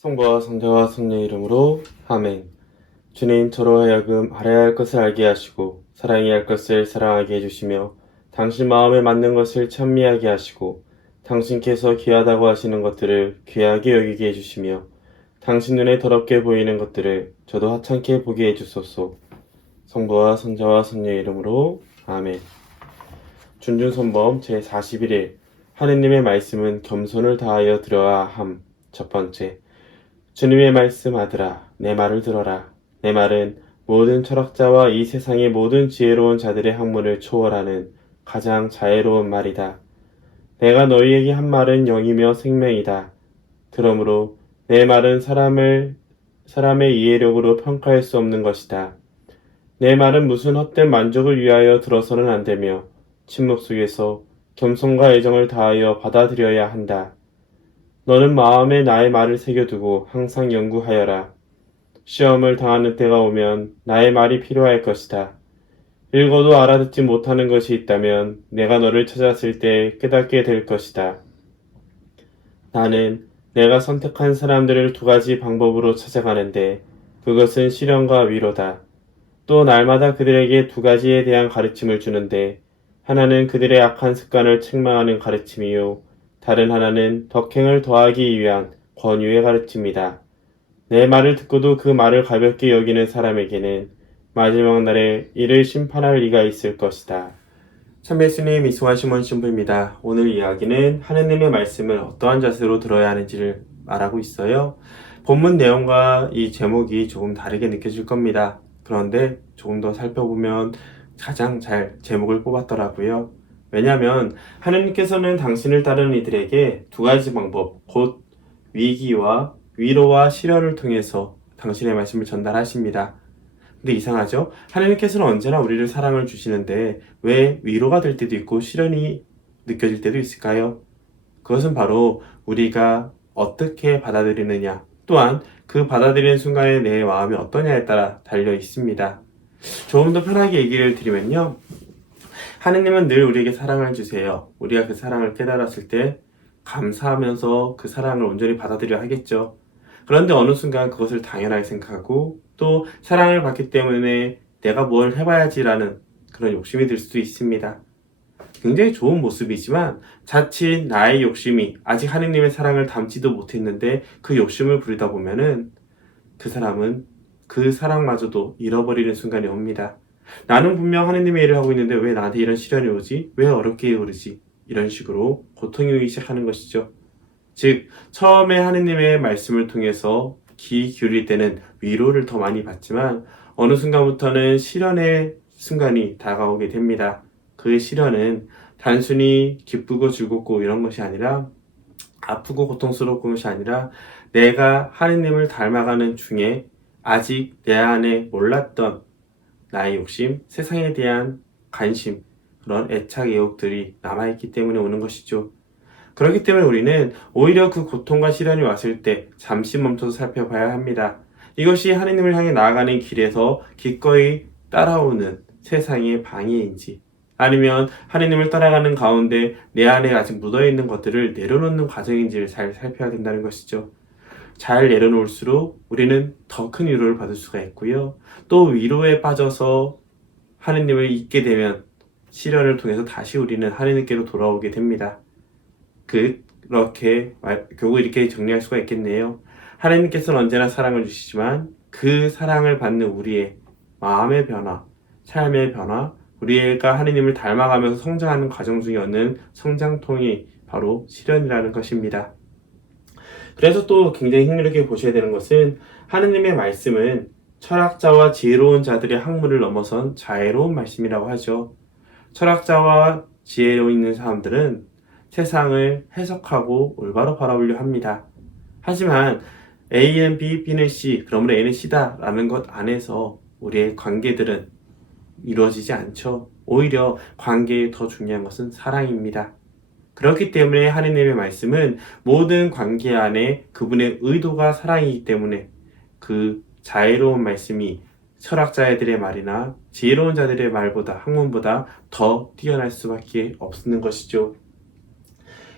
성부와 성자와 성령의 이름으로 아멘. 주님, 저로 하여금 알아야 할 것을 알게 하시고 사랑해야 할 것을 사랑하게 해주시며 당신 마음에 맞는 것을 찬미하게 하시고 당신께서 귀하다고 하시는 것들을 귀하게 여기게 해주시며 당신 눈에 더럽게 보이는 것들을 저도 하찮게 보게 해주소서. 성부와 성자와 성령의 이름으로 아멘. 준준선범 제41일 하느님의 말씀은 겸손을 다하여 들어야 함. 첫 번째, 주님의 말씀 아들아, 내 말을 들어라. 내 말은 모든 철학자와 이 세상의 모든 지혜로운 자들의 학문을 초월하는 가장 자애로운 말이다. 내가 너희에게 한 말은 영이며 생명이다. 그러므로 내 말은 사람의 이해력으로 평가할 수 없는 것이다. 내 말은 무슨 헛된 만족을 위하여 들어서는 안 되며 침묵 속에서 겸손과 애정을 다하여 받아들여야 한다. 너는 마음에 나의 말을 새겨두고 항상 연구하여라. 시험을 당하는 때가 오면 나의 말이 필요할 것이다. 읽어도 알아듣지 못하는 것이 있다면 내가 너를 찾았을 때 깨닫게 될 것이다. 나는 내가 선택한 사람들을 두 가지 방법으로 찾아가는데 그것은 시련과 위로다. 또 날마다 그들에게 두 가지에 대한 가르침을 주는데 하나는 그들의 악한 습관을 책망하는 가르침이요 다른 하나는 덕행을 더하기 위한 권유의 가르침이다. 내 말을 듣고도 그 말을 가볍게 여기는 사람에게는 마지막 날에 이를 심판할 리가 있을 것이다. 참예수님, 이승환 시몬 신부입니다. 오늘 이야기는 하느님의 말씀을 어떠한 자세로 들어야 하는지를 말하고 있어요. 본문 내용과 이 제목이 조금 다르게 느껴질 겁니다. 그런데 조금 더 살펴보면 가장 잘 제목을 뽑았더라고요. 왜냐하면 하느님께서는 당신을 따르는 이들에게 두 가지 방법, 곧 위기와 위로와 시련을 통해서 당신의 말씀을 전달하십니다. 근데 이상하죠? 하나님께서는 언제나 우리를 사랑을 주시는데 왜 위로가 될 때도 있고 시련이 느껴질 때도 있을까요? 그것은 바로 우리가 어떻게 받아들이느냐, 또한 그 받아들이는 순간에 내 마음이 어떠냐에 따라 달려 있습니다. 조금 더 편하게 얘기를 드리면요. 하느님은 늘 우리에게 사랑을 주세요. 우리가 그 사랑을 깨달았을 때 감사하면서 그 사랑을 온전히 받아들여야 하겠죠. 그런데 어느 순간 그것을 당연하게 생각하고 또 사랑을 받기 때문에 내가 뭘 해봐야지라는 그런 욕심이 들 수도 있습니다. 굉장히 좋은 모습이지만 자칫 나의 욕심이 아직 하느님의 사랑을 담지도 못했는데 그 욕심을 부리다 보면은 그 사람은 그 사랑마저도 잃어버리는 순간이 옵니다. 나는 분명 하느님의 일을 하고 있는데 왜 나한테 이런 시련이 오지? 왜 어렵게 오르지? 이런 식으로 고통이 오기 시작하는 것이죠. 즉, 처음에 하느님의 말씀을 통해서 귀 기울일 때는 위로를 더 많이 받지만 어느 순간부터는 시련의 순간이 다가오게 됩니다. 그 시련은 단순히 기쁘고 즐겁고 이런 것이 아니라 아프고 고통스럽고 것이 아니라 내가 하느님을 닮아가는 중에 아직 내 안에 몰랐던 나의 욕심, 세상에 대한 관심, 그런 애착, 애욕들이 남아있기 때문에 오는 것이죠. 그렇기 때문에 우리는 오히려 그 고통과 시련이 왔을 때 잠시 멈춰서 살펴봐야 합니다. 이것이 하느님을 향해 나아가는 길에서 기꺼이 따라오는 세상의 방해인지 아니면 하느님을 따라가는 가운데 내 안에 아직 묻어있는 것들을 내려놓는 과정인지를 잘 살펴야 된다는 것이죠. 잘 내려놓을수록 우리는 더 큰 위로를 받을 수가 있고요. 또 위로에 빠져서 하느님을 잊게 되면 시련을 통해서 다시 우리는 하느님께로 돌아오게 됩니다. 결국 이렇게 정리할 수가 있겠네요. 하느님께서는 언제나 사랑을 주시지만 그 사랑을 받는 우리의 마음의 변화, 삶의 변화, 우리가 하느님을 닮아가면서 성장하는 과정 중에 얻는 성장통이 바로 시련이라는 것입니다. 그래서 또 굉장히 흥미롭게 보셔야 되는 것은 하느님의 말씀은 철학자와 지혜로운 자들의 학문을 넘어선 자애로운 말씀이라고 하죠. 철학자와 지혜로 있는 사람들은 세상을 해석하고 올바로 바라보려 합니다. 하지만 A는 B, B는 C, 그러므로 A는 C다 라는 것 안에서 우리의 관계들은 이루어지지 않죠. 오히려 관계에 더 중요한 것은 사랑입니다. 그렇기 때문에 하느님의 말씀은 모든 관계 안에 그분의 의도가 사랑이기 때문에 그 자애로운 말씀이 철학자들의 말이나 지혜로운 자들의 말보다 학문보다 더 뛰어날 수밖에 없는 것이죠.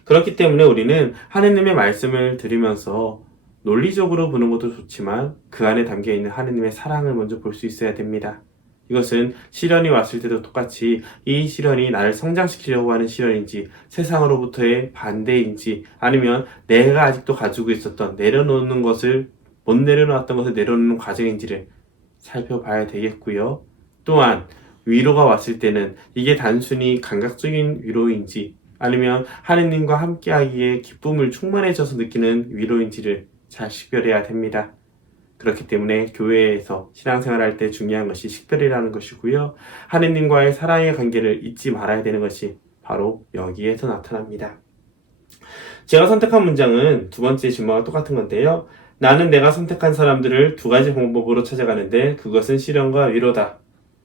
그렇기 때문에 우리는 하느님의 말씀을 들으면서 논리적으로 보는 것도 좋지만 그 안에 담겨 있는 하느님의 사랑을 먼저 볼 수 있어야 됩니다. 이것은 시련이 왔을 때도 똑같이 이 시련이 나를 성장시키려고 하는 시련인지 세상으로부터의 반대인지 아니면 내가 아직도 가지고 있었던 내려놓는 것을 못 내려놓았던 것을 내려놓는 과정인지를 살펴봐야 되겠고요. 또한 위로가 왔을 때는 이게 단순히 감각적인 위로인지 아니면 하느님과 함께하기에 기쁨을 충만해져서 느끼는 위로인지를 잘 식별해야 됩니다. 그렇기 때문에 교회에서 신앙생활할 때 중요한 것이 식별이라는 것이고요. 하느님과의 사랑의 관계를 잊지 말아야 되는 것이 바로 여기에서 나타납니다. 제가 선택한 문장은 두 번째 질문과 똑같은 건데요. 나는 내가 선택한 사람들을 두 가지 방법으로 찾아가는데 그것은 시련과 위로다.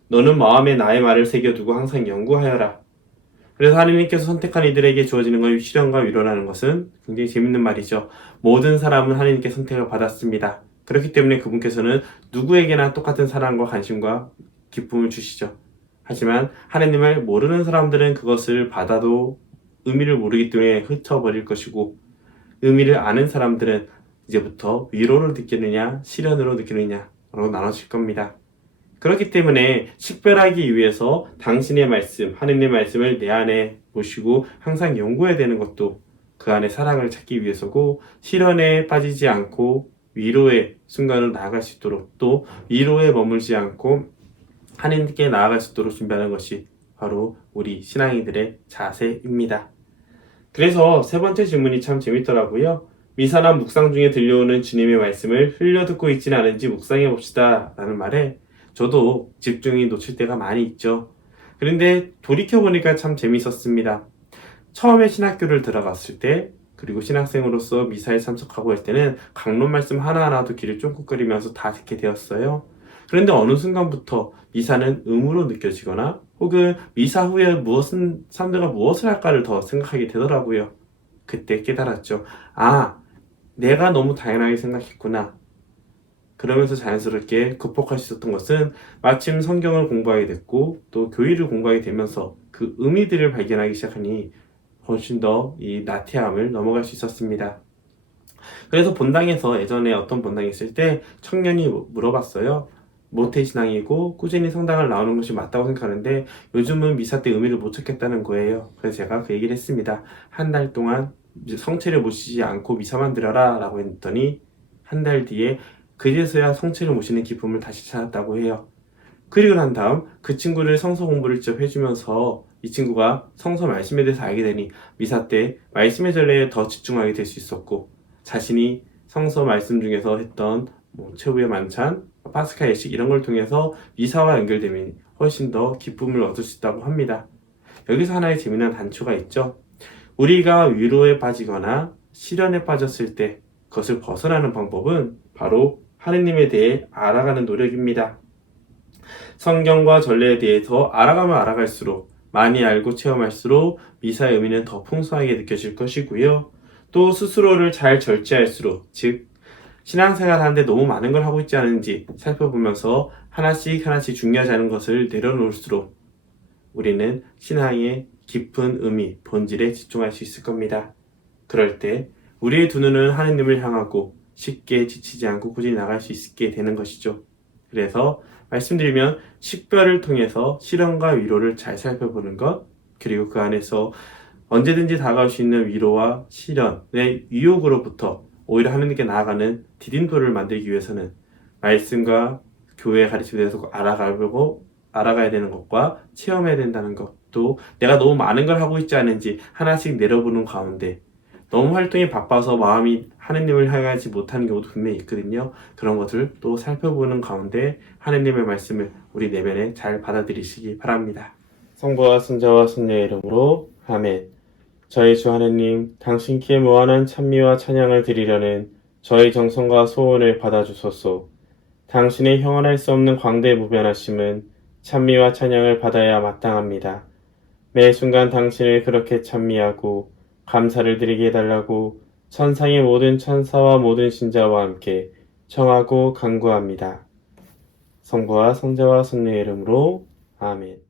너는 마음에 나의 말을 새겨두고 항상 연구하여라. 그래서 하느님께서 선택한 이들에게 주어지는 건 시련과 위로라는 것은 굉장히 재밌는 말이죠. 모든 사람은 하느님께 선택을 받았습니다. 그렇기 때문에 그분께서는 누구에게나 똑같은 사랑과 관심과 기쁨을 주시죠. 하지만 하느님을 모르는 사람들은 그것을 받아도 의미를 모르기 때문에 흩어버릴 것이고 의미를 아는 사람들은 이제부터 위로를 느끼느냐 시련으로 느끼느냐로 나눠질 겁니다. 그렇기 때문에 식별하기 위해서 당신의 말씀, 하느님의 말씀을 내 안에 모시고 항상 연구해야 되는 것도 그 안에 사랑을 찾기 위해서고 시련에 빠지지 않고 위로의 순간으로 나아갈 수 있도록 또 위로에 머물지 않고 하느님께 나아갈 수 있도록 준비하는 것이 바로 우리 신앙인들의 자세입니다. 그래서 세 번째 질문이 참 재밌더라고요. 미사나 묵상 중에 들려오는 주님의 말씀을 흘려듣고 있지는 않은지 묵상해 봅시다 라는 말에 저도 집중이 놓칠 때가 많이 있죠. 그런데 돌이켜보니까 참 재밌었습니다. 처음에 신학교를 들어갔을 때 그리고 신학생으로서 미사에 참석하고 할 때는 강론 말씀 하나하나도 귀를 쫑긋거리면서 다 듣게 되었어요. 그런데 어느 순간부터 미사는 의무로 느껴지거나 혹은 미사 후에 사람들과 무엇을 할까를 더 생각하게 되더라고요. 그때 깨달았죠. 아, 내가 너무 당연하게 생각했구나. 그러면서 자연스럽게 극복할 수 있었던 것은 마침 성경을 공부하게 됐고 또 교리를 공부하게 되면서 그 의미들을 발견하기 시작하니 훨씬 더 이 나태함을 넘어갈 수 있었습니다. 그래서 본당에서 예전에 어떤 본당에 있을 때 청년이 물어봤어요. 모태신앙이고 꾸준히 성당을 나오는 것이 맞다고 생각하는데 요즘은 미사 때 의미를 못 찾겠다는 거예요. 그래서 제가 그 얘기를 했습니다. 한 달 동안 성체를 모시지 않고 미사만 드려라 라고 했더니 한 달 뒤에 그제서야 성체를 모시는 기쁨을 다시 찾았다고 해요. 그리고 난 다음 그 친구를 성서 공부를 직접 해주면서 이 친구가 성서 말씀에 대해서 알게 되니 미사 때 말씀의 전례에 더 집중하게 될 수 있었고 자신이 성서 말씀 중에서 했던 최후의 만찬, 파스카 예식 이런 걸 통해서 미사와 연결되면 훨씬 더 기쁨을 얻을 수 있다고 합니다. 여기서 하나의 재미난 단초가 있죠. 우리가 위로에 빠지거나 시련에 빠졌을 때 그것을 벗어나는 방법은 바로 하느님에 대해 알아가는 노력입니다. 성경과 전례에 대해서 알아가면 알아갈수록 많이 알고 체험할수록 미사의 의미는 더 풍성하게 느껴질 것이고요. 또 스스로를 잘 절제할수록 즉 신앙생활 하는데 너무 많은 걸 하고 있지 않은지 살펴보면서 하나씩 중요하지 않은 것을 내려놓을수록 우리는 신앙의 깊은 의미, 본질에 집중할 수 있을 겁니다. 그럴 때 우리의 두 눈은 하느님을 향하고 쉽게 지치지 않고 꾸준히 나갈 수 있게 되는 것이죠. 그래서 말씀드리면 식별을 통해서 시련과 위로를 잘 살펴보는 것 그리고 그 안에서 언제든지 다가올 수 있는 위로와 시련의 유혹으로부터 오히려 하느님께 나아가는 디딤돌을 만들기 위해서는 말씀과 교회의 가르침에 대해서 알아가야 되는 것과 체험해야 된다는 것, 또 내가 너무 많은 걸 하고 있지 않은지 하나씩 내려보는 가운데 너무 활동이 바빠서 마음이 하느님을 향하지 못하는 경우도 분명히 있거든요. 그런 것을 또 살펴보는 가운데 하느님의 말씀을 우리 내면에 잘 받아들이시기 바랍니다. 성부와 성자와 성령의 이름으로 아멘. 저희 주 하느님, 당신께 무한한 찬미와 찬양을 드리려는 저희 정성과 소원을 받아주소서. 당신의 형언할 수 없는 광대무변하심은 찬미와 찬양을 받아야 마땅합니다. 매 순간 당신을 그렇게 찬미하고 감사를 드리게 해달라고 천상의 모든 천사와 모든 신자와 함께 청하고 간구합니다. 성부와 성자와 성령의 이름으로 아멘.